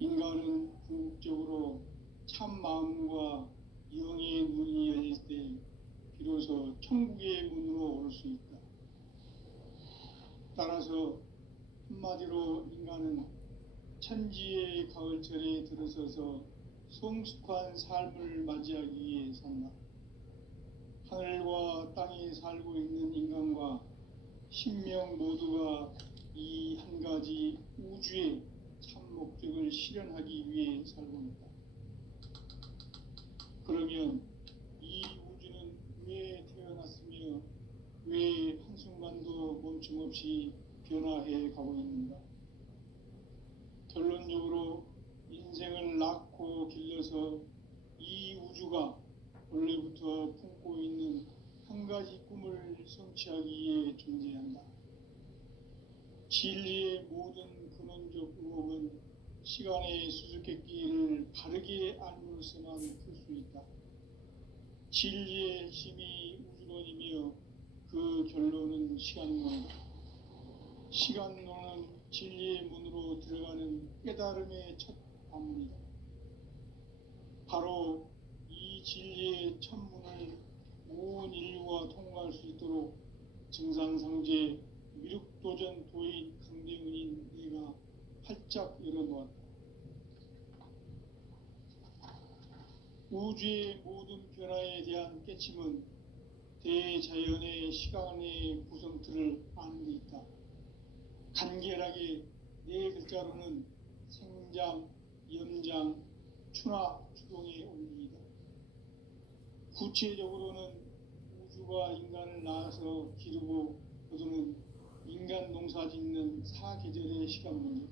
인간은 궁극적으로 참 마음과 영의 눈이 열릴 때 비로소 천국의 문으로 올 수 있다. 따라서 한마디로 인간은 천지의 가을철에 들어서서 성숙한 삶을 맞이하기 위해 산다. 하늘과 땅에 살고 있는 인간과 신명 모두가 이 한 가지 우주의 참 목적을 실현하기 위해 살고 있다. 그러면 이 우주는 왜 태어났으며 왜 한순간도 멈춤없이 변화해 가고 있는가? 결론적으로 인생을 낳고 길러서 이 우주가 원래부터 품고 있는 한 가지 꿈을 성취하기 위해 존재한다. 진리의 모든 근원적 의혹은 시간의 수수께끼를 바르게 알므로서만 풀 수 있다. 진리의 핵심이 우주론이며 그 결론은 시간론이다. 시간론은 진리의 문으로 들어가는 깨달음의 첫 관문이다. 바로 이 진리의 첫 문을 온 인류가 통과할 수 있도록 증산상제 미륵도전 도인 강대문인 내가 활짝 열어놓았다. 우주의 모든 변화에 대한 깨침은 대자연의 시간의 구성틀을 아는 데 있다. 간결하게 네 글자로는 생장, 염장, 추나 추동의 원리이다. 구체적으로는 우주가 인간을 낳아서 기르고 거두는 인간 농사 짓는 사계절의 시간 문제,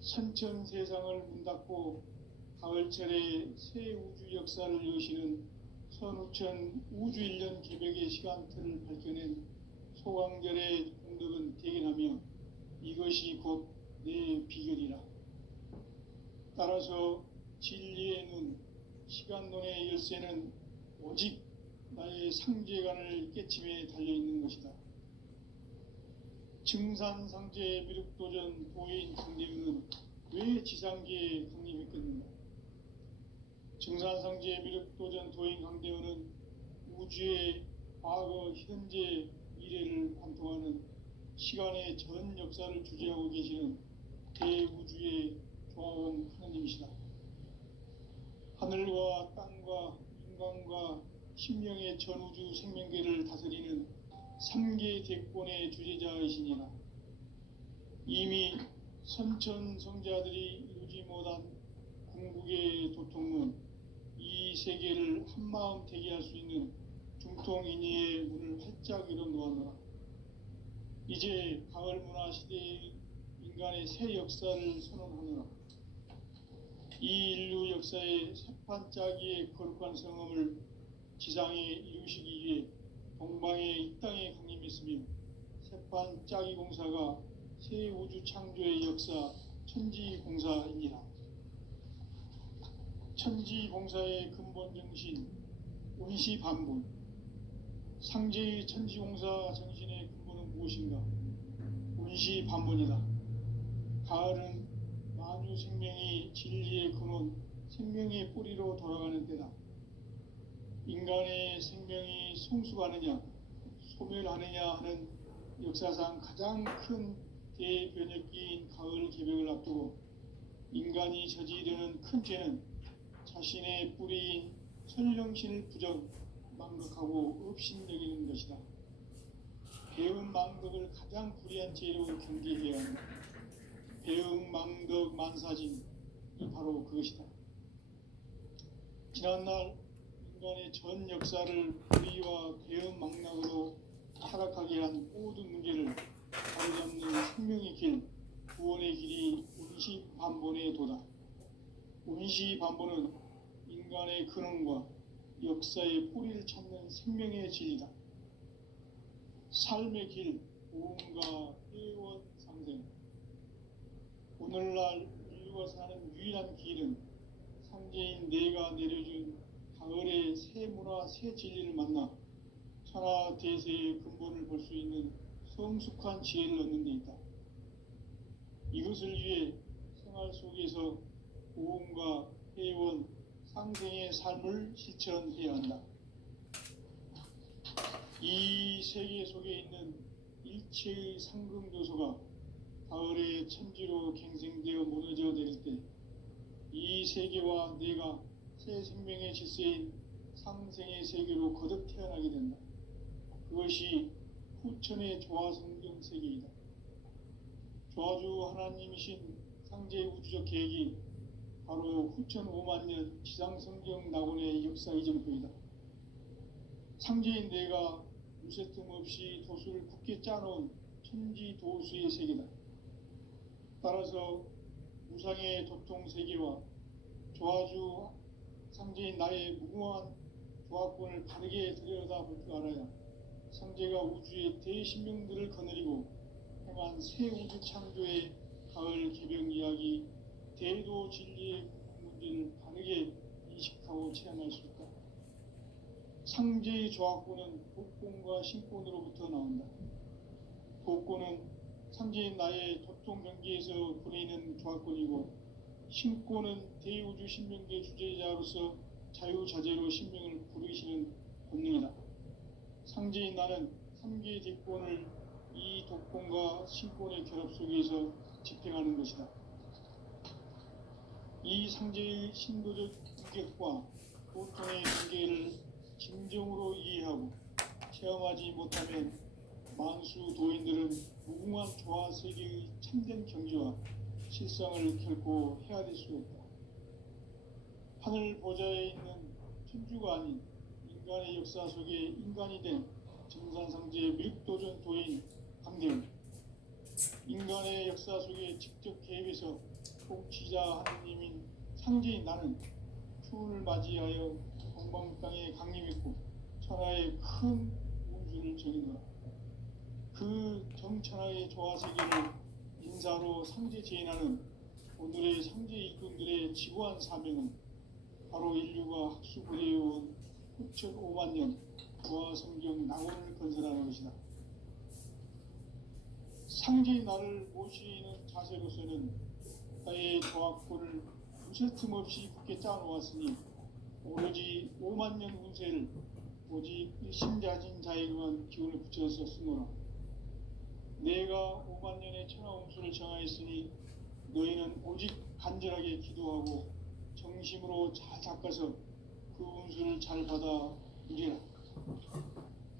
선천 세상을 문 닫고 가을철에 새 우주 역사를 여시는 선우천 우주 1년 개벽의 시간틀을 밝혀낸 소강절의 공덕은 대견하며 이것이 곧 내 비결이라. 따라서 진리의 눈, 시간론의 열쇠는 오직 나의 상제관을 깨침에 달려있는 것이다. 증산상제 미륵도전 도인 강대문은 왜 지상계에 강림했겠는가? 증산상제 미륵도전 도인 강대문은 우주의 과거, 현재, 미래를 관통하는 시간의 전 역사를 주재하고 계시는 대우주의 조화원 하느님이시다. 하늘과 땅과 인간과 신명의 전우주 생명계를 다스리는 3계 대권의 주제자이시니라. 이미 선천성자들이 이루지 못한 궁극의 도통문, 이 세계를 한마음 되게 할 수 있는 중통인의의 문을 활짝 열어놓았노라. 이제 가을 문화 시대의 인간의 새 역사를 선언하노라. 이 인류 역사의 새판짜기의 거룩한 성음을 지상에 이루시기 위해 동방의 이 땅에 강림했으며 새판짜기 공사가 새 우주 창조의 역사 천지공사이니라. 천지공사의 근본 정신 운시반분, 상제의 천지공사 정신의 근본은 무엇인가? 운시반분이다. 가을은 만유 생명이 진리의 근원, 생명의 뿌리로 돌아가는 때다. 인간의 생명이 성숙하느냐, 소멸하느냐 하는 역사상 가장 큰 대변혁기인 가을 개벽을 앞두고 인간이 저지르는 큰 죄는 자신의 뿌리인 천령신을 부정, 망각하고 업신여기는 것이다. 배움 망덕을 가장 불의한 죄로 경계해야 한다. 배움 망덕 만사진이 바로 그것이다. 지난날 인간의 전 역사를 불의와 배움 망락으로 타락하게 한 모든 문제를 바로잡는 생명의 길, 구원의 길이 운시반본의 도다. 운시반본은 인간의 근원과 역사의 뿌리를 찾는 생명의 진리다. 삶의 길, 보험과 회원 상생. 오늘날 인류가 사는 유일한 길은 상제인 내가 내려준 가을의 새 문화, 새 진리를 만나 천하 대세의 근본을 볼 수 있는 성숙한 지혜를 얻는 데 있다. 이것을 위해 생활 속에서 고음과 회원, 상생의 삶을 실천해야 한다. 이 세계 속에 있는 일체의 상금 요소가 가을의 천지로 갱생되어 무너져 내릴 때 이 세계와 내가 새 생명의 질서인 상생의 세계로 거듭 태어나게 된다. 그것이 후천의 조화성경 세계이다. 조화주 하나님이신 상제의 우주적 계획이 바로 후천 5만년 지상성경 낙원의 역사 이정표이다. 상제인 내가 무쇠틈 없이 도수를 굳게 짜놓은 천지 도수의 세계다. 따라서 무상의 도통 세계와 조화주 상제인 나의 무궁한 조화권을 바르게 들여다볼 줄 알아야 상제가 우주의 대신명들을 거느리고 행한 새 우주 창조의 가을 개병 이야기, 대도 진리의 문제를 바르게 인식하고 체험할 수 있다. 상제의 조화권은 복권과 신권으로부터 나온다. 복권은 상제인 나의 도통 경계에서 보내는 조화권이고, 신권은 대우주 신명계 주제자로서 자유자재로 신명을 부르시는 본능이다. 상제인 나는 3개의 대권을 이 독권과 신권의 결합 속에서 집행하는 것이다. 이 상제의 신도적 인격과 보통의 관계를 진정으로 이해하고 체험하지 못하면 만수 도인들은 무궁한 조화 세계의 참된 경지와 실상을 결코 헤아릴 수 없다. 하늘 보좌에 있는 천주가 아닌 인간의 역사 속에 인간이 된 정산상제 밀도전 도인 강대훈, 인간의 역사 속에 직접 개입해서 통치자 하느님인 상제인 나는 추운을 맞이하여 동방 땅에 강림했고 천하의 큰 운수를 정의노라. 그 정천하의 조화세계를 인사로 상제 제인하는 오늘의 상제 일꾼들의 지구한 사명은 바로 인류가 학수부대해온 후천 5만년 조화성경 낙원을 건설하는 것이다. 상제의 나를 모시는 자세로서는 나의 조화권을 무쇠틈 없이 굳게 짜놓았으니 오로지 5만년 운세를 오직 일심자진 자에게만 기운을 붙여서 쓰노라. 내가 5만년의 천하운수를 정하였으니 너희는 오직 간절하게 기도하고 정심으로 잘 닦아서 그 운수를 잘 받아 누리라.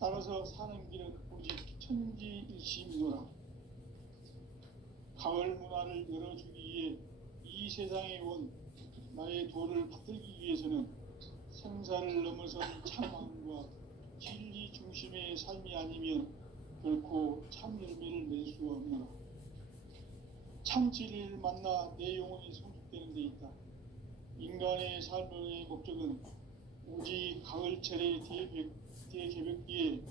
따라서 사는 길은 오직 천지일심이노라. 가을 문화를 열어주기 위해 이 세상에 온 나의 도를 받들기 위해서는 생사를 넘어선 참함과 진리 중심의 삶이 아니면 결코 참 열매를 낼 수 없노라. 참 진리를 만나 내 영혼이 성숙되는 데 있다. 인간의 삶의 목적은 오직 가을철의 대개벽기에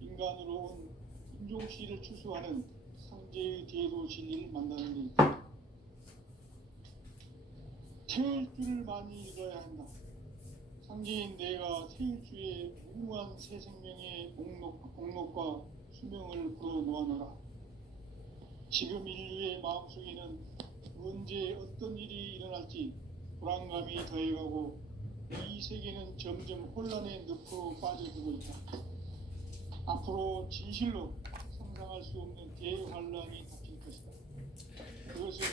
인간으로 온 인종씨를 추수하는 상제의 대도 진리를 만나는 데 있다. 태울 줄을 많이 잃어야 한다. 상제인 내가 태울 주의 무궁한 새 생명의 공록과 수명을 불어놓아노라. 지금 인류의 마음속에는 언제 어떤 일이 일어날지 불안감이 더해가고 이 세계는 점점 혼란의 늪으로 빠져들고 있다. 앞으로 진실로 상상할 수 없는 대환란이 닥칠 것이다. 그것은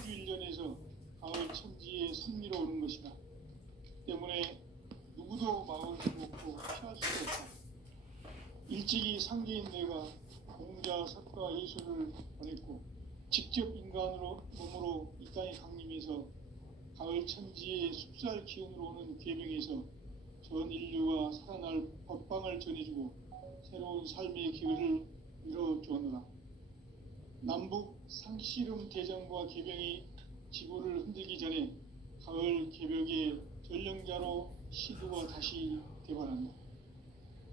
우주 일련에서 가을 천지의 섭리로 오는 것이다. 때문에 누구도 막을 수 없고 피할 수 없다. 일찍이 상제인 내가 공자, 석가, 예수를 보냈고 직접 인간으로 몸으로 이 땅에 강림해서 가을 천지의 숲살 기운으로 오는 계명에서 전 인류가 살아날 법방을 전해주고 새로운 삶의 기회를 이뤄주었노라. 남북 상씨름 대전과 계병이 지구를 흔들기 전에 가을 개벽의 전령자로 시두가 다시 개발한다.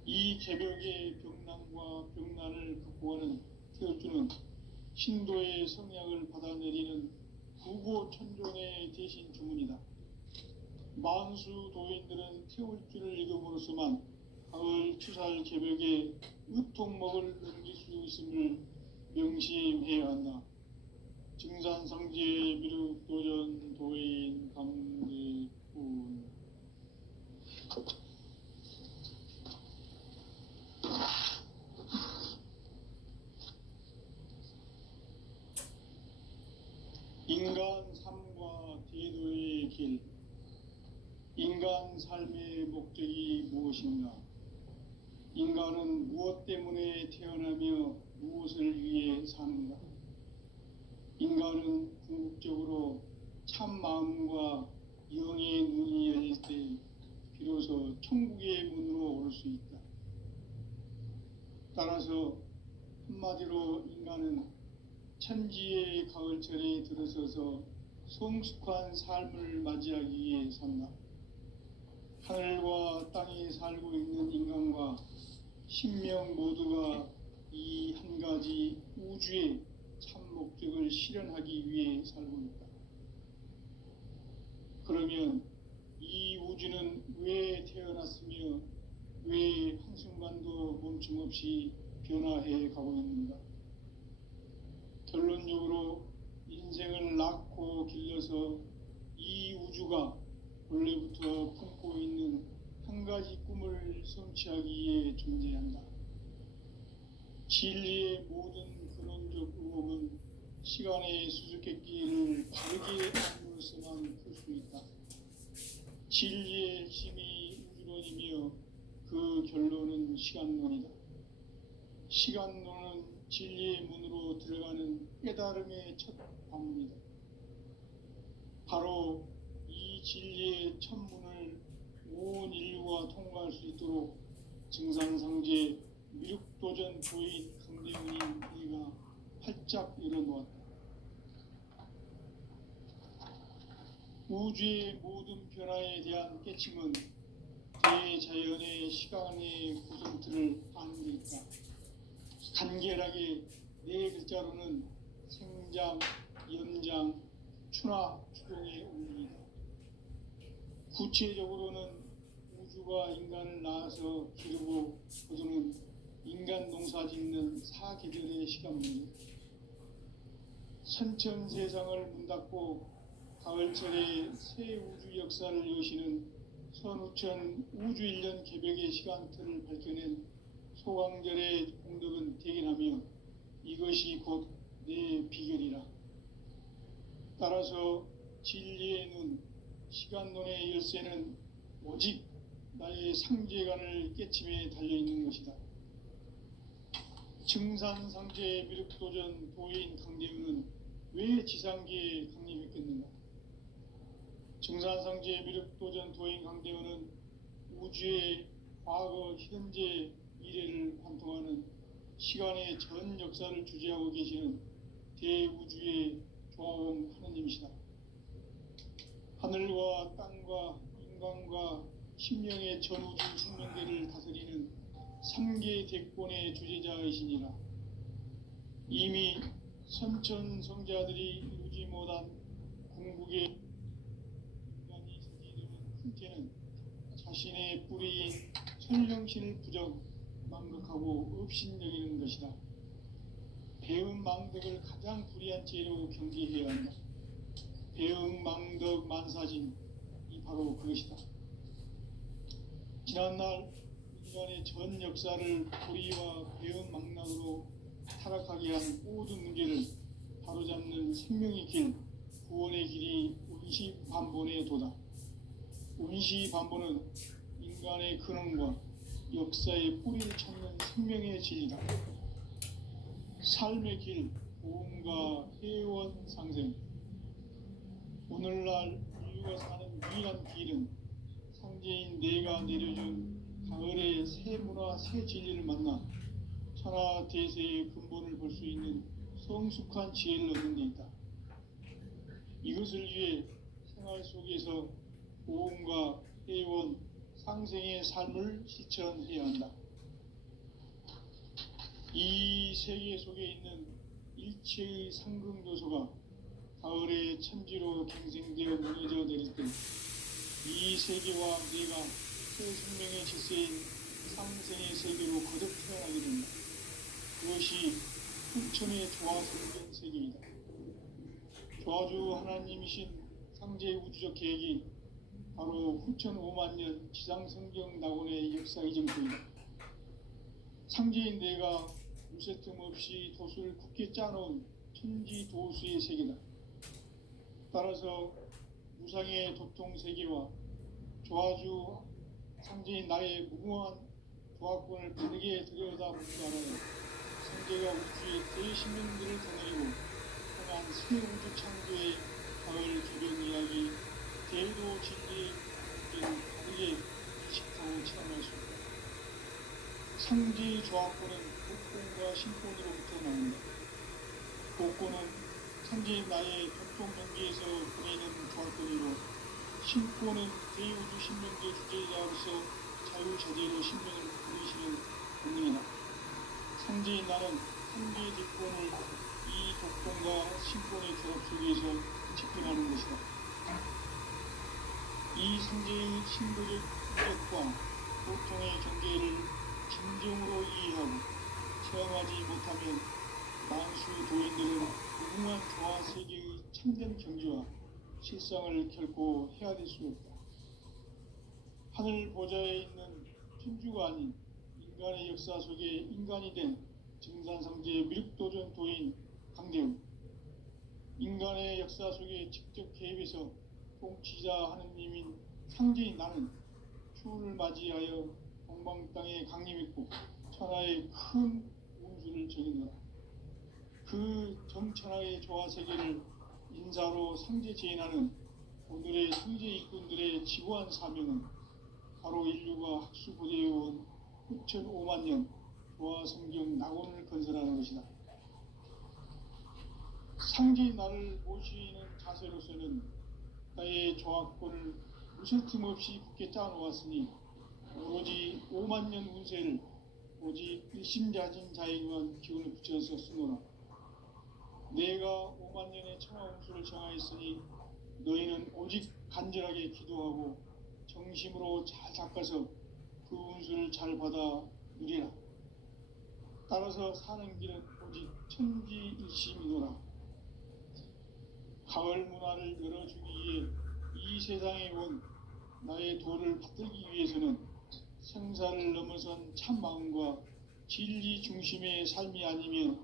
이 개벽의 병난과 병난을 극복하는 태울주는 신도의 성약을 받아내리는 구보 천종의 대신 주문이다. 만수 도인들은 태울주를 읽음으로써만 가을 추살 개벽의 의통목을 넘길 수 있음을 명심해야 한다. 증산상제 미륵도전 도인 강대군 인간 삶과 대도의 길. 인간 삶의 목적이 무엇인가? 인간은 무엇 때문에 태어나며 무엇을 위해 사는가? 인간은 궁극적으로 참 마음과 영의 눈이 열릴 때 비로소 천국의 문으로 올 수 있다. 따라서 한마디로 인간은 천지의 가을철에 들어서서 성숙한 삶을 맞이하기 위해 산다. 하늘과 땅에 살고 있는 인간과 신명 모두가 이 한 가지 우주의 참 목적을 실현하기 위해 살고 있다. 그러면 이 우주는 왜 태어났으며 왜 한순간도 멈춤없이 변화해 가고 있는가? 결론적으로 인생을 낳고 길러서 이 우주가 원래부터 품고 있는 한 가지 꿈을 성취하기 위해 존재한다. 진리의 모든 근원적 의혹은 시간의 수수께끼를 바르게 알므로서만 풀 수 있다. 진리의 핵심이 우주론이며 그 결론은 시간론이다. 시간론은 진리의 문으로 들어가는 깨달음의 첫 방문이다. 바로 이 진리의 첫 문을 온 인류가 통과할 수 있도록 증산상제 미륵도전 도인 강대훈인 내가 활짝 열어놓았다. 우주의 모든 변화에 대한 깨침은 대자연의 시간의 구성틀을 아는 데 있다. 간결하게 네 글자로는 생장, 연장, 추나 추동의 원리이다. 구체적으로는 우주가 인간을 낳아서 기르고 거두는 인간 농사 짓는 사계절의 시간 문제. 선천 세상을 문 닫고 가을철에 새 우주 역사를 여시는 선우천 우주 1년 개벽의 시간틀을 밝혀낸 소강절의 공덕은 대견하며 이것이 곧 내 비결이라. 따라서 진리의 눈, 시간론의 열쇠는 오직 나의 상제관을 깨침에 달려있는 것이다. 증산상제 미륵도전 도인 강대훈은 왜 지상계에 강림했겠는가? 증산상제 미륵도전 도인 강대훈은 우주의 과거, 현재, 미래를 관통하는 시간의 전 역사를 주재하고 계시는 대우주의 조화원 하느님이시다. 하늘과 땅과 인간과 신명의 전우주 생명계를 다스리는 3계 대권의 주제자이시니라. 이미 선천성자들이 이루지 못한 궁극의 인간이 저지르는 큰 죄는 자신의 뿌리인 천령신을 망각하고 업신여기는 것이다. 배은망덕을 가장 불의한 죄로 경계해야 한다. 배은망덕 만사진이 바로 그것이다. 지난날 인간의 전 역사를 불의와 배은망락으로 타락하게 한 모든 문제를 바로잡는 생명의 길, 구원의 길이 운시반본의 도다. 운시반본은 인간의 근원과 역사의 뿌리를 찾는 생명의 진리다. 삶의 길, 보험과 회원 상생. 오늘날 인류가 사는 유일한 길은 상제인 내가 내려준 가을의 새 문화, 새 진리를 만나 천하 대세의 근본을 볼 수 있는 성숙한 지혜를 얻는 데 있다. 이것을 위해 생활 속에서 보험과 회원, 상생의 삶을 실천해야 한다. 이 세계 속에 있는 일체의 상극 요소가 가을의 천지로 갱생되어 무너져 내릴 때 이 세계와 내가 새 생명의 질서인 상생의 세계로 거듭 태어나게 된다. 그것이 풍천의 조화성된 세계이다. 조화주 하나님이신 상제 우주적 계획이 바로 후천 5만 년 지상성경 낙원의 역사 이정표이다. 상제인 내가 무쇠틈 없이 도수를 굳게 짜놓은 천지 도수의 세계다. 따라서 무상의 도통 세계와 조화주 상제인 나의 무궁한 조화권을 바르게 들여다볼 줄 알아야 상제가 우주의 대신령들을 거느리고 통한 새 우주 창조의 가을 개변 이야기 대도 진리의 문제를 바르게 인식하고 체험할 수 있다. 상제의 조화권은 복권과 신권으로부터 나온다. 복권은 상제인 나의 도통 경계에서 보내는 조화권이로 신권은 대우주 신명계 주제자로서 자유자재로 신명을 부리시는 본능이다. 상제인 나는 상제의 대권을 이 독권과 신권의 결합 속에서 집행하는 것이다. 이 상제의 신도적 인격과 보통의 경계를 진정으로 이해하고 체험하지 못하면 만수 도인들은 무궁한 조화 세계의 참된 경지와 실상을 결코 헤아릴 수 없다. 하늘 보좌에 있는 천주가 아닌 인간의 역사 속에 인간이 된 증산상제의 미륵도전 도인 강대우, 인간의 역사 속에 직접 개입해서 통치자 하느님인 상제인 나는 추운을 맞이하여 동방 땅에 강림했고 천하의 큰 운수를 정의노라. 그 정천하의 조화 세계를 인사로 상제 제인하는 오늘의 상제 일꾼들의 지구한 사명은 바로 인류가 학수 보대해온 후천 5만 년 조화 성경 낙원을 건설하는 것이다. 상제인 나를 모시는 자세로서는 나의 조화권을 무쇠틈 없이 굳게 짜놓았으니 오로지 5만 년 운세를 오직 일심자진 자에게만 기운을 붙여서 쓰노라. 내가 5만 년의 천하 운수를 정하였으니 너희는 오직 간절하게 기도하고 정심으로 잘 닦아서 그 운수를 잘 받아 누리라. 따라서 사는 길은 오직 천지일심이노라. 가을 문화를 열어주기 위해 이 세상에 온 나의 도를 받들기 위해서는 생사를 넘어선 참 마음과 진리 중심의 삶이 아니면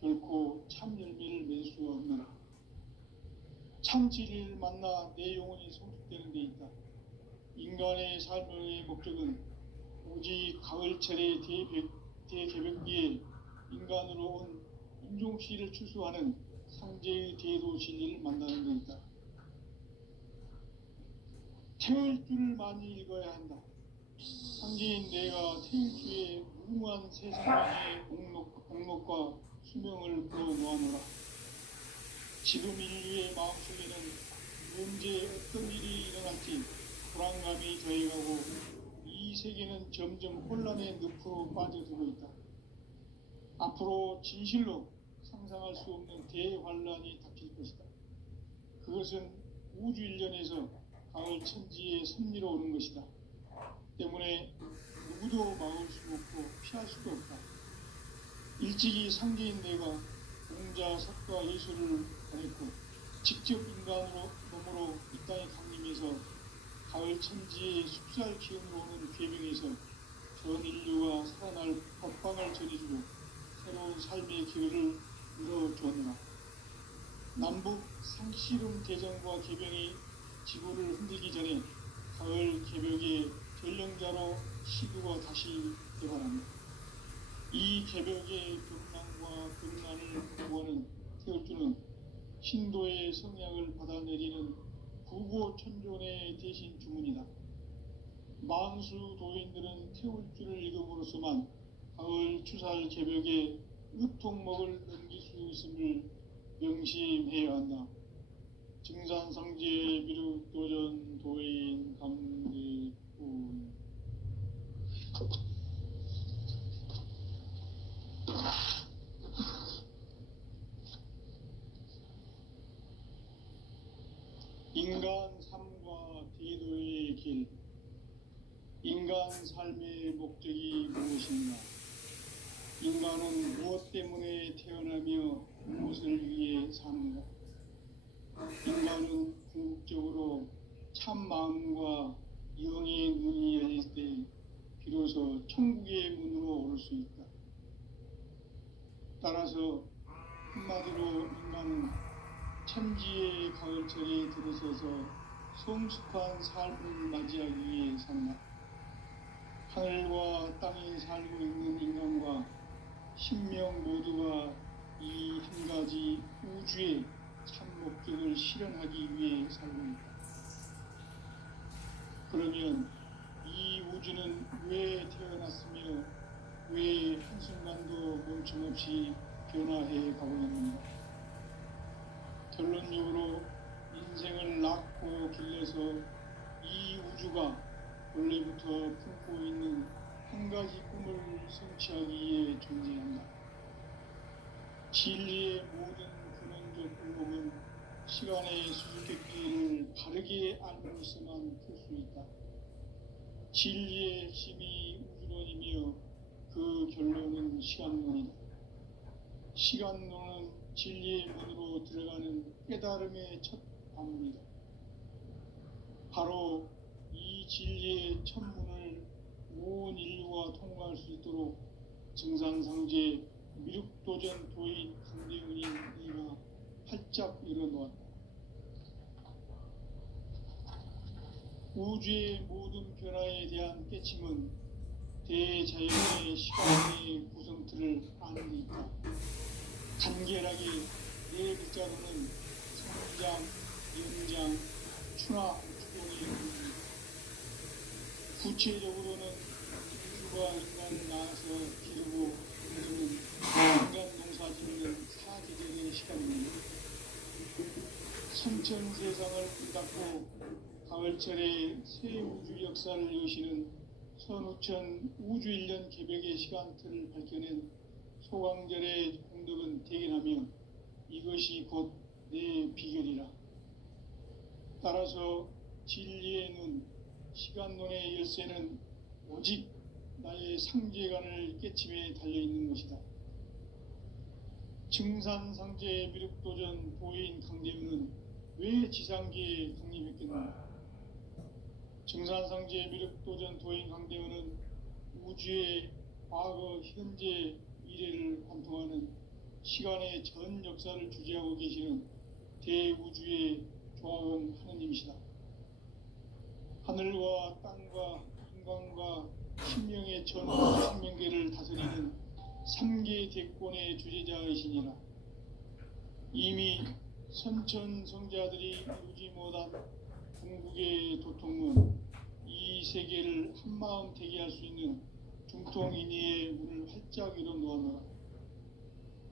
결코 참 열매를 맺을 수 없노라. 참 진리를 만나 내 영혼이 성숙되는 데 있다. 인간의 삶의 목적은 오직 가을철의 대개벽기에 인간으로 온 인종씨를 추수하는 상제의 대도 진리를 만나는 데 있다. 태울 줄을 많이 읽어야 한다. 상제인 내가 태울 주의 무궁한 세상의 공목과 수명을 불어모아노라. 지금 인류의 마음속에는 언제 어떤 일이 일어날지 불안감이 더해가고 이 세계는 점점 혼란의 늪으로 빠져들고 있다. 앞으로 진실로 상상할 수 없는 대환란이 닥칠 것이다. 그것은 우주 일련에서 가을 천지의 섭리로 오는 것이다. 때문에 누구도 막을 수 없고 피할 수도 없다. 일찍이 상제인 내가 공자, 석가, 예술을 보냈고 직접 인간으로 몸으로 이 땅에 강림해서 가을 천지의 숲살 기운으로 오는 괴명에서 전 인류가 살아날 법방을 전해주고 새로운 삶의 기회를 열어주었노라. 남북 상씨름 대전과 개병이 지구를 흔들기 전에 가을 개벽의 전령자로 시구가 다시 개발합니다. 이 개벽의 병난과 병난을 구하는 태울주는 신도의 성약을 받아내리는 구고천존의 대신 주문이다. 만수 도인들은 태울주를 읽음으로써만 가을 추살 개벽에 으통목을 넘길 수 있음을 명심해야 한다. 증산상제 미륵도전 도인 강대훈. 인간 삶과 대도의 길. 인간 삶의 목적이 무엇인가? 인간은 무엇 때문에 태어나며 무엇을 위해 사는가? 인간은 궁극적으로 참 마음과 영의 눈이 열릴 때 비로소 천국의 문으로 오를 수 있다. 따라서 한마디로 인간은 천지의 가을철에 들어서서 성숙한 삶을 맞이하기 위해 산다. 하늘과 땅에 살고 있는 인간과 신명 모두가 이 한 가지 우주의 참 목적을 실현하기 위해 살고 있다. 그러면 이 우주는 왜 태어났으며 왜 한순간도 멈춤없이 변화해 가고 있는가? 결론적으로 인생을 낳고 길러서 이 우주가 원래부터 품고 있는 한 가지 꿈을 성취하기 위해 존재한다. 진리의 모든 근원적 의혹은 시간의 수수께끼를 바르게 알고서만 풀 수 있다. 진리의 핵심이 우주론이며 그 결론은 시간론이다. 시간론은 진리의 문으로 들어가는 깨달음의 첫 관문이다. 바로 이 진리의 첫 문을 온 인류가 통과할 수 있도록 증산상제 미륵도전 도인 강대훈이 내가 활짝 열어놓았다. 우주의 모든 변화에 대한 깨침은 대자연의 시간의 구성틀을 아는 데 있다. 간결하게 네 글자로는 성장, 연장, 추나, 추동의 의미입니다. 구체적으로는 우주가 인간을 낳아서 기르고 거두는 인간 농사 짓는 사계절의 시간입니다. 선천 세상을 닫고 가을철에 새 우주 역사를 여시는 선우천 우주일년 개벽의 시간틀을 밝혀낸 소강절의 공덕은 대견하며 이것이 곧 내 비결이라. 따라서 진리의 눈, 시간론의 열쇠는 오직 나의 상제관을 깨침에 달려있는 것이다. 증산상제 미륵도전 도인 강대훈은 왜 지상계에 강림했겠는가? 증산상제 미륵도전 도인 강대훈은 우주의 과거, 현재, 미래를 관통하는 시간의 전 역사를 주재하고 계시는 대우주의 조화원 하느님이시다. 하늘과 땅과 인간과 신명의 전 생명계를 다스리는 3계 대권의 주재자이시니라. 이미 선천성자들이 이루지 못한 궁극의 도통은 이 세계를 한마음 되게 할 수 있는 중통인의의 문을 활짝 열어놓았노라.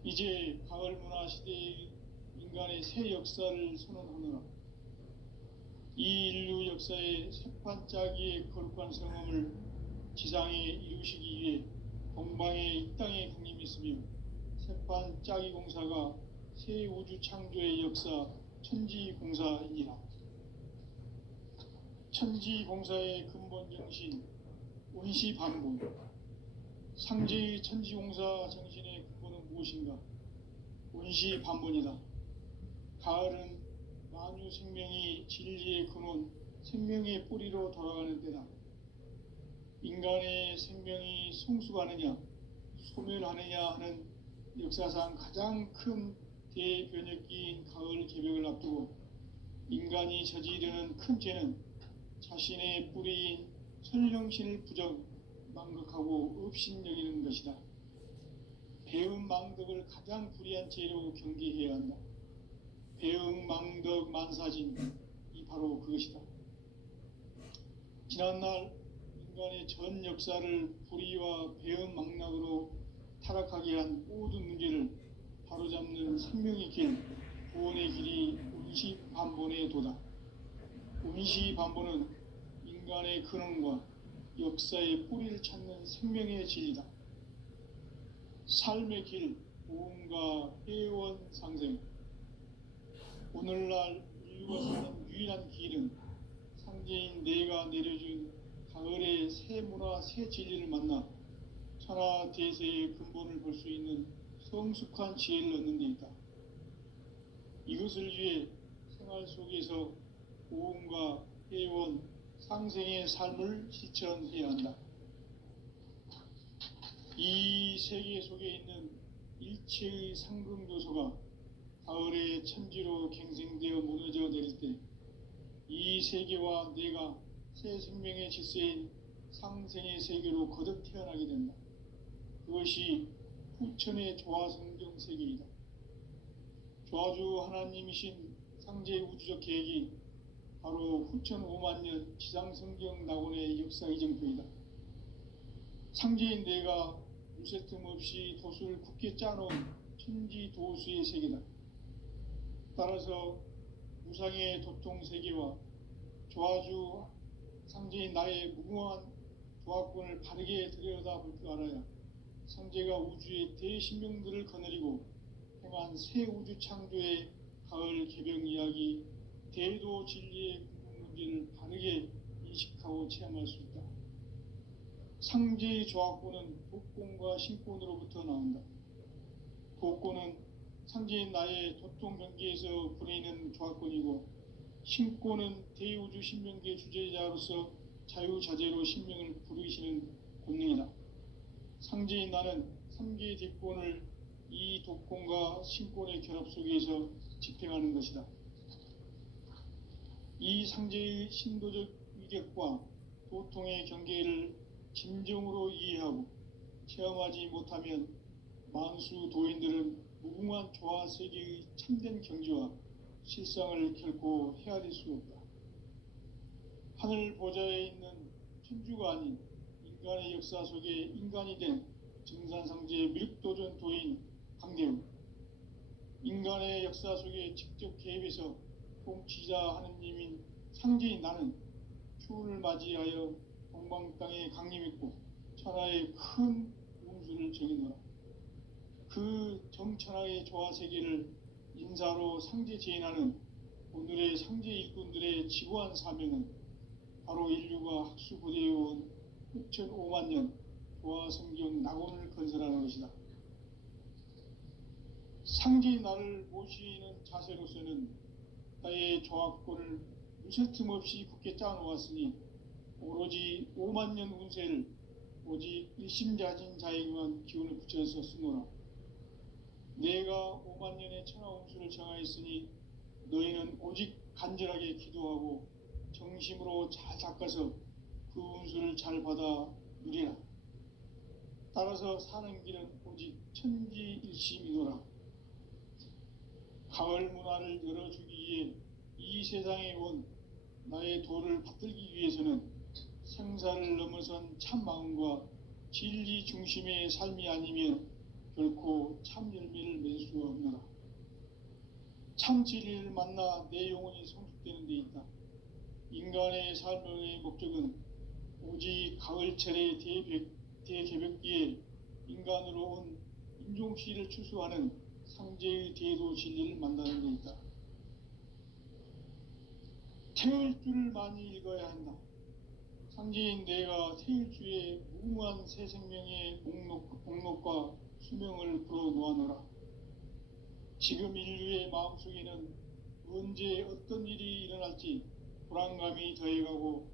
이제 가을 문화 시대의 인간의 새 역사를 선언하노라. 이 인류 역사의 새판짜기의 거룩한 성험을 지상에 이루시기 위해 동방의 이 땅에 강림했으며 새판짜기 공사가 새 우주 창조의 역사 천지공사이니라. 천지공사의 근본 정신 원시반본. 상제의 천지공사 정신의 근본은 무엇인가? 원시반본이다. 가을은 만유 생명이 진리의 근원, 생명의 뿌리로 돌아가는 때다. 인간의 생명이 성숙하느냐, 소멸하느냐 하는 역사상 가장 큰 대변혁기인 가을 개벽을 앞두고 인간이 저지르는 큰 죄는 자신의 뿌리인 설령신을 부정, 망극하고 업신여기는 것이다. 배은망덕을 가장 불의한 죄로 경계해야 한다. 배은망덕 만사진, 이 바로 그것이다. 지난날 인간의 전 역사를 불의와 배은망락으로 타락하게 한 모든 문제를 바로잡는 생명의 길, 구원의 길이 운시반본의 도다. 운시반본은 인간의 근원과 역사의 뿌리를 찾는 생명의 진리다. 삶의 길, 보험과 회원 상생. 오늘날 인류가 사는 유일한 길은 상제인 내가 내려준 가을의 새 문화, 새 진리를 만나 천하 대세의 근본을 볼 수 있는 성숙한 지혜를 얻는 데 있다. 이것을 위해 생활 속에서 위해서 고음과 회원, 상생의 삶을 실천해야 한다. 이 세계 속에 있는 일체의 상승교소가 가을의 천지로 갱생되어 무너져 내릴 때 이 세계와 내가 새 생명의 질서인 상생의 세계로 거듭 태어나게 된다. 그것이 후천의 조화성경 세계이다. 조화주 하나님이신 상제 우주적 계획이 바로 후천 5만 년 지상성경 낙원의 역사 이정표이다. 상제인 내가 무쇠 틈 없이 도수를 굳게 짜놓은 천지 도수의 세계다. 따라서 무상의 도통 세계와 조화주 상제인 나의 무궁한 조화권을 바르게 들여다볼 줄 알아야 상제가 우주의 대신명들을 거느리고 행한 새 우주 창조의 가을 개병 이야기, 대도 진리의 궁극 문제를 바르게 인식하고 체험할 수 있다. 상제의 조화권은 도권과 신권으로부터 나온다. 도권은 상제인 나의 도통 경계에서 부리는 조화권이고, 신권은 대우주 신명계 주제자로서 자유자재로 신명을 부르시는 권능이다. 상제인 나는 3개의 대권을 이 도권과 신권의 결합 속에서 집행하는 것이다. 이 상제의 신도적 위격과 도통의 경계를 진정으로 이해하고 체험하지 못하면 만수 도인들은 무궁한 조화 세계의 참된 경지와 실상을 결코 헤아릴 수 없다. 하늘 보좌에 있는 천주가 아닌 인간의 역사 속에 인간이 된 증산상제의 밀도전 도인 강대우, 인간의 역사 속에 직접 개입해서 통치자 하느님인 상제인 나는 추운을 맞이하여 동방 땅에 강림했고 천하의 큰 운수를 정해놓아 그 정천하의 조화 세계를 인사로 상제 제인하는 오늘의 상제 일꾼들의 지구한 사명은 바로 인류가 학수고대해온 후천 5만 년 조화 성경 낙원을 건설하는 것이다. 상제인 나를 모시는 자세로서는 나의 조화권을 무쇠 틈 없이 굳게 짜놓았으니 오로지 5만 년 운세를 오직 일심자진 자에게만 기운을 붙여서 쓰노라. 내가 5만 년의 천하 운수를 정하였으니 너희는 오직 간절하게 기도하고 정심으로 잘 닦아서 그 운수를 잘 받아 누리라. 따라서 사는 길은 오직 천지일심이노라. 가을 문화를 열어주기 위해 이 세상에 온 나의 도를 받들기 위해서는 생사를 넘어선 참 마음과 진리 중심의 삶이 아니면 결코 참 열매를 맺을 수가 없노라. 참 진리를 만나 내 영혼이 성숙되는 데 있다. 인간의 삶의 목적은 오직 가을철의 대개벽기에 인간으로 온 인종씨를 추수하는 상제의 대도 진리를 만나는 데 있다. 태울 줄을 많이 읽어야 한다. 상제인 내가 태일주의 무궁한 새 생명의 목록과 수명을 불어 놓아노라. 지금 인류의 마음속에는 언제 어떤 일이 일어날지 불안감이 더해가고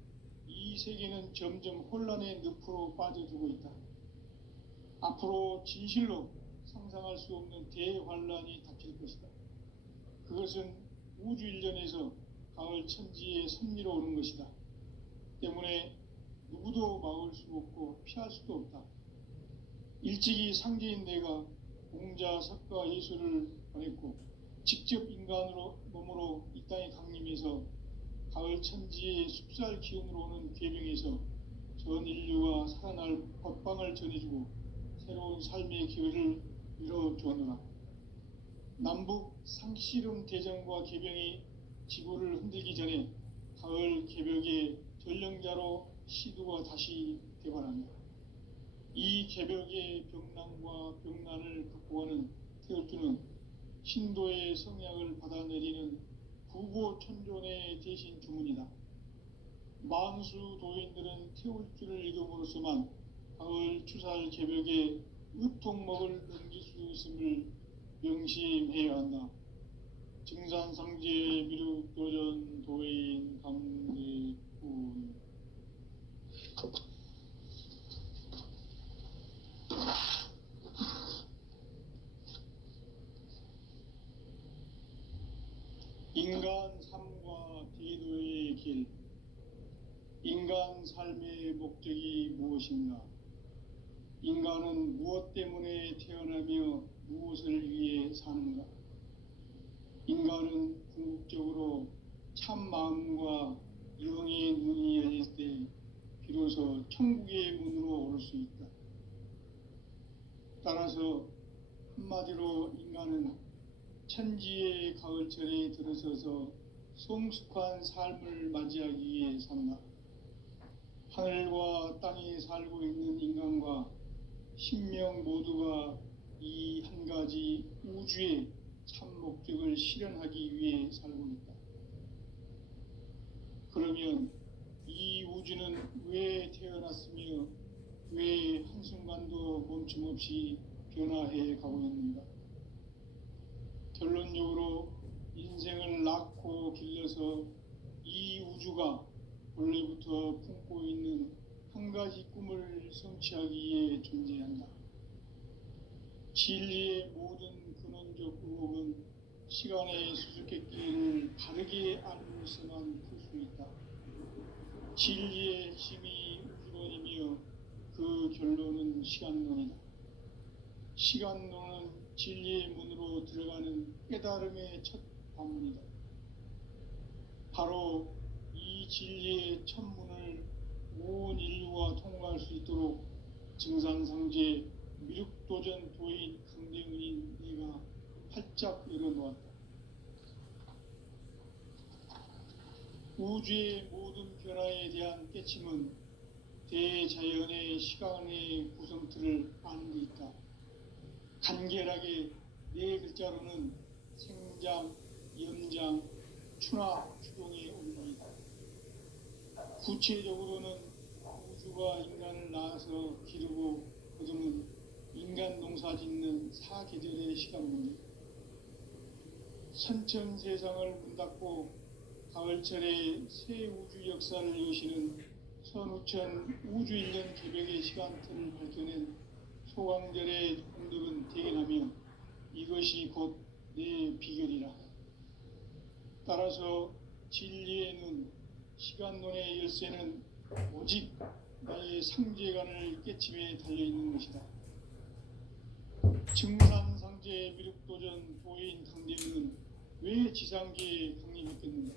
이 세계는 점점 혼란의 늪으로 빠져들고 있다. 앞으로 진실로 상상할 수 없는 대환란이 닥칠 것이다. 그것은 우주 일전에서 가을 천지의 섭리로 오는 것이다. 때문에 누구도 막을 수 없고 피할 수도 없다. 일찍이 상제인 내가 공자, 석가, 예수를 보냈고 직접 인간으로 몸으로 이 땅에 강림해서 가을 천지의 숲살 기운으로 오는 계명에서 전 인류가 살아날 법방을 전해주고 새로운 삶의 기회를 열어주었노라. 남북 상씨름 대전과 계병이 지구를 흔들기 전에 가을 개벽의 전령자로 시두가 다시 되관한다. 이 개벽의 병난과 병난을 극복하는 태울주는 신도의 성약을 받아내리는 부고천존의 대신 주문이다. 만수 도인들은 태울주를 읽음으로써만 가을 추살 개벽의 의통목을 넘길 수 있음을 명심해야 한다. 증산상제의 미륵도전 인간 삶과 대도의 길. 인간 삶의 목적이 무엇인가? 인간은 무엇 때문에 태어나며 무엇을 위해 사는가? 인간은 궁극적으로 참 마음과 영의 눈이 열릴 때 비로소 천국의 문으로 오를 수 있다. 따라서 한마디로 인간은 천지의 가을철에 들어서서 성숙한 삶을 맞이하기 위해 산다. 하늘과 땅에 살고 있는 인간과 신명 모두가 이 한 가지 우주의 참 목적을 실현하기 위해 살고 있다. 그러면 이 우주는 왜 태어났으며 왜 한순간도 멈춤없이 변화해 가고 있는가? 결론적으로 인생을 낳고 길러서 이 우주가 원래부터 품고 있는 한 가지 꿈을 성취하기 위해 존재한다. 진리의 모든 근원적 의혹은 시간의 수수께끼를 바르게 알고서만 풀 수 있다. 진리의 핵심이 우주론이며 그 결론은 시간론이다. 시간론은 진리의 문으로 들어가는 깨달음의 첫 방문이다. 바로 이 진리의 첫 문을 온 인류가 통과할 수 있도록 증산상제 미륵도전 도인 강대문인 내가 활짝 열어놓았다. 우주의 모든 변화에 대한 깨침은 대자연의 시간의 구성틀을 아는 데 있다. 간결하게 네 글자로는 생장, 염장, 추나 추동의 원리이다. 구체적으로는 우주가 인간을 낳아서 기르고 거두는 인간 농사 짓는 사계절의 시간문이다. 선천 세상을 문 닫고 가을철에 새 우주 역사를 여시는 선우천 우주일년 개벽의 시간틀을 밝혀낸 소강절의 공덕은 대견하며 이것이 곧 내 비결이라. 따라서 진리의 눈, 시간론의 열쇠는 오직 나의 상제관을 깨침에 달려있는 것이다. 증산상제 미륵도전 도인 강대문은 왜 지상계에 강림했겠는가?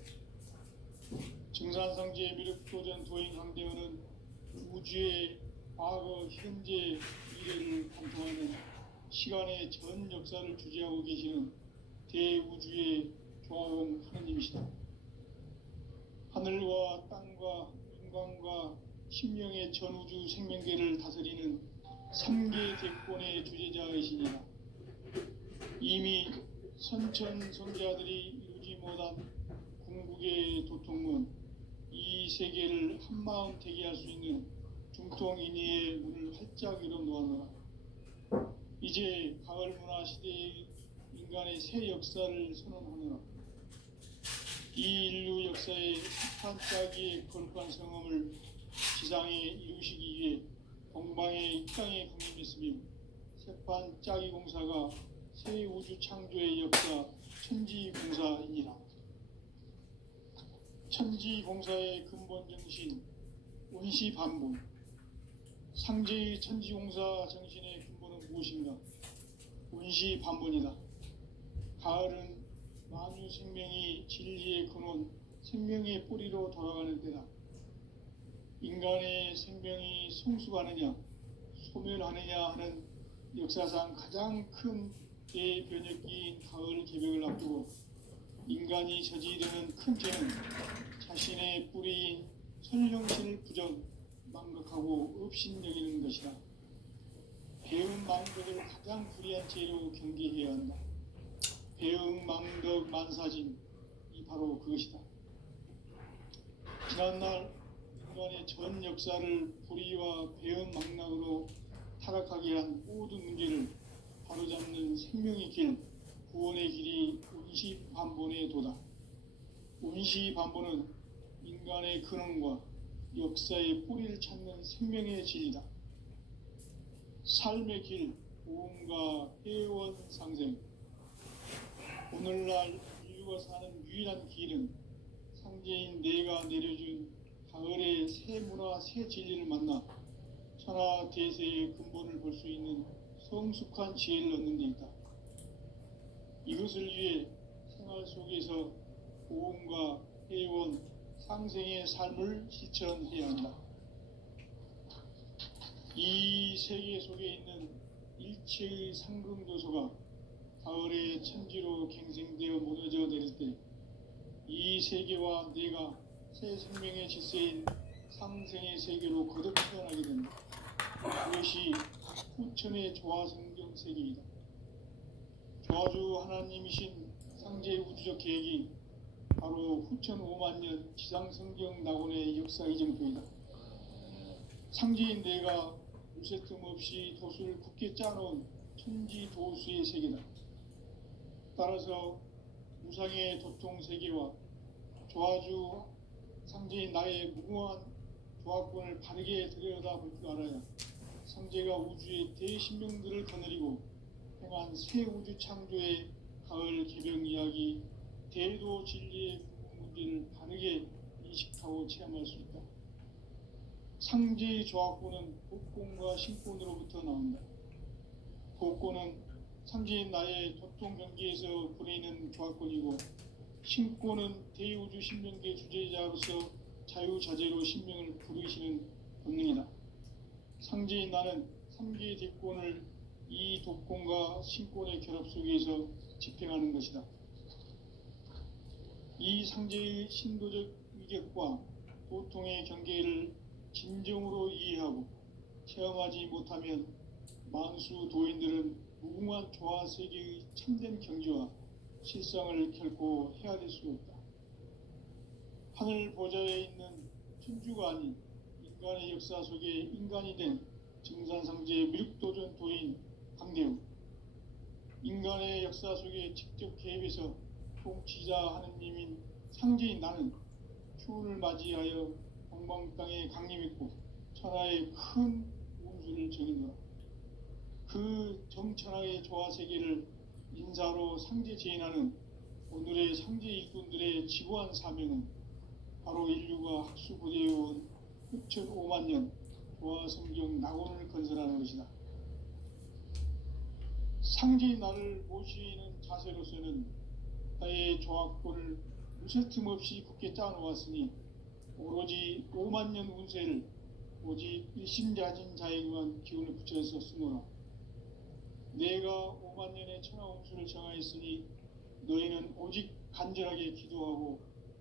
증산상제 미륵도전 도인 강대문은 우주의 과거, 현재, 미래를 관통하는 시간의 전 역사를 주재하고 계시는 대우주의 조화원 하느님이시다. 하늘과 땅과 인간과 신명의 전우주 생명계를 다스리는 3계 대권의 주재자이시니라. 이미 선천 선자들이 이루지 못한 궁극의 도통문, 이 세계를 한마음 되게 할 수 있는 중통인의의 문을 활짝 열어 놓았노라. 이제 가을 문화 시대의 인간의 새 역사를 선언하노라. 이 인류 역사의 한짜기의 거룩한 성험을 지상에 이루시기 위해 동방의 이 땅에 강림했으며 새판 짜기 공사가 새 우주 창조의 역사 천지공사이니라. 천지공사의 근본 정신 원시반본. 상제의 천지공사 정신의 근본은 무엇인가? 원시반본이다. 가을은 만유 생명이 진리의 근원, 생명의 뿌리로 돌아가는 때다. 인간의 생명이 성숙하느냐, 소멸하느냐 하는 역사상 가장 큰 대변혁기인 가을 개벽을 앞두고 인간이 저지르는 큰 죄는 자신의 뿌리인 선령신을 부정, 망각하고 업신여기는 것이다. 배움 망덕을 가장 불의한 죄로 경계해야 한다. 배움 망덕 만사진, 이 바로 그것이다. 지난날 인간의 전 역사를 불의와 배움 망락으로 타락하게 한 모든 문제를 바로잡는 생명의 길, 구원의 길이 운시반본의 도다. 운시반본은 인간의 근원과 역사의 뿌리를 찾는 생명의 진리다. 삶의 길, 보험과 회원 상생. 오늘날 인류가 인류가 사는 유일한 길은 상제인 내가 내려준 가을의 새 문화, 새 진리를 만나 천하 대세의 근본을 볼 수 있는 성숙한 지혜를 얻는 데 있다. 이것을 위해 생활 속에서 보험과 회원, 상생의 삶을 실천해야 한다. 이 세계 속에 있는 일체의 상금도소가 가을의 천지로 갱생되어 무너져 내릴 때 이 세계와 내가 새 생명의 질서인 상생의 세계로 거듭 태어나게 된다. 그것이 후천의 조화성경 세계이다. 조화주 하나님이신 상제 우주적 계획이 바로 후천 5만년 지상성경 낙원의 역사 이정표이다. 상제인 내가 무쇠 틈 없이 도수를 굳게 짜놓은 천지 도수의 세계다. 따라서 무상의 도통 세계와 조화주 상제인 나의 무궁한 조화권을 바르게 들여다볼 줄 알아야 상제가 우주의 대신명들을 거느리고 행한 새 우주 창조의 가을 개병 이야기, 대도 진리의 문제를 바르게 인식하고 체험할 수 있다. 상제의 조화권은 복권과 신권으로부터 나온다. 복권은 상제인 나의 도통 경계에서 부리는 조화권이고, 신권은 대우주 신명계 주제자로서 자유자재로 신명을 부르시는 본능이다. 상제인 나는 3개의 대권을 이 도권과 신권의 결합 속에서 집행하는 것이다. 이 상제의 신도적 위격과 도통의 경계를 진정으로 이해하고 체험하지 못하면 만수 도인들은 무궁한 조화 세계의 참된 경지와 실상을 결코 헤아릴 수 없다. 하늘 보좌에 있는 천주가 아닌 인간의 역사 속에 인간이 된 증산상제의 미륵도전 도인 강대우, 인간의 역사 속에 직접 개입해서 통치자 하느님인 상제인 나는 추운을 맞이하여 동방 땅에 강림했고 천하의 큰 운수를 정의노라. 그 정천하의 조화 세계를 인사로 상제 제인하는 오늘의 상제 일꾼들의 지고한 사명은 바로 인류가 학수부대해온 후천 5만년 조화성경 낙원을 건설하는 것이다. 상제인 나를 모시는 자세로서는 나의 조화권을 무쇠틈 없이 굳게 짜놓았으니 오로지 5만년 운세를 오직 일심자진 자에게만 기운을 붙여서 쓰노라. 내가 5만년의 천하운수를 정하였으니 너희는 오직 간절하게 기도하고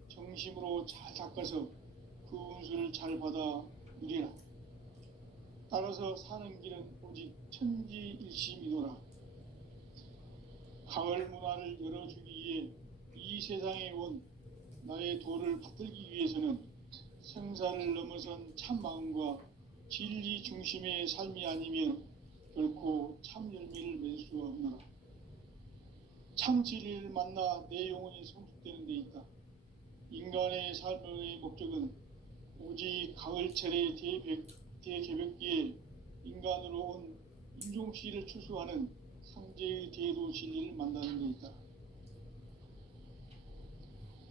정심으로 잘 닦아서 그 운수를 잘 받아 누리라. 따라서 사는 길은 오직 천지일심이노라. 가을 문화를 열어주기 위해 이 세상에 온 나의 도를 받들기 위해서는 생사를 넘어선 참 마음과 진리 중심의 삶이 아니면 결코 참 열매를 맺을 수 없노라. 참 진리를 만나 내 영혼이 성숙되는 데 있다. 인간의 삶의 목적은 오직 가을철의 대개벽기에 인간으로 온 인종씨를 추수하는 상제의 대도 진리를 만나는 데 있다.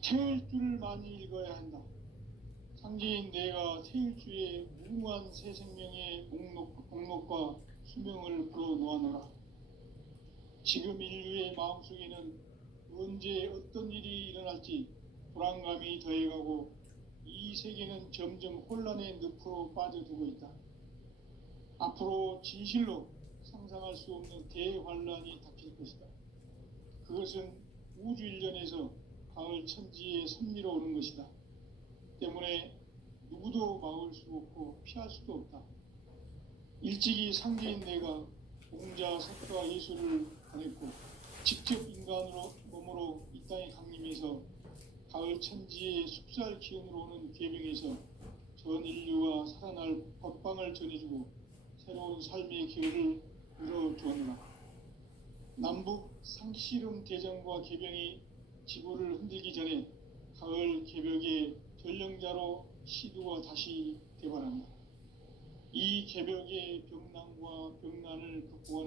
태일주를 많이 읽어야 한다. 상제인 내가 태일주의 무궁한 새 생명의 목록과 수명을 불어놓아노라. 지금 인류의 마음속에는 언제 어떤 일이 일어날지 불안감이 더해가고 이 세계는 점점 혼란의 늪으로 빠져들고 있다. 앞으로 진실로 상상할 수 없는 대환란이 닥칠 것이다. 그것은 우주 일련에서 가을 천지의 섭리로 오는 것이다. 때문에 누구도 막을 수 없고 피할 수도 없다. 일찍이 상제인 내가 공자, 석가, 예수를 다녔고 직접 인간으로 몸으로 이 땅에 강림해서 가을 천지의 숲살 기운으로 오는 계병에서 전 인류가 살아날 법방을 전해주고 새로운 삶의 기회를 열어주었노라. 남북 상씨름 대전과 계병이 지구를 흔들기 전에 가을 개벽의 전령자로 시두가 다시 대발한다. 이 개벽의 병난과 병난을 극복하는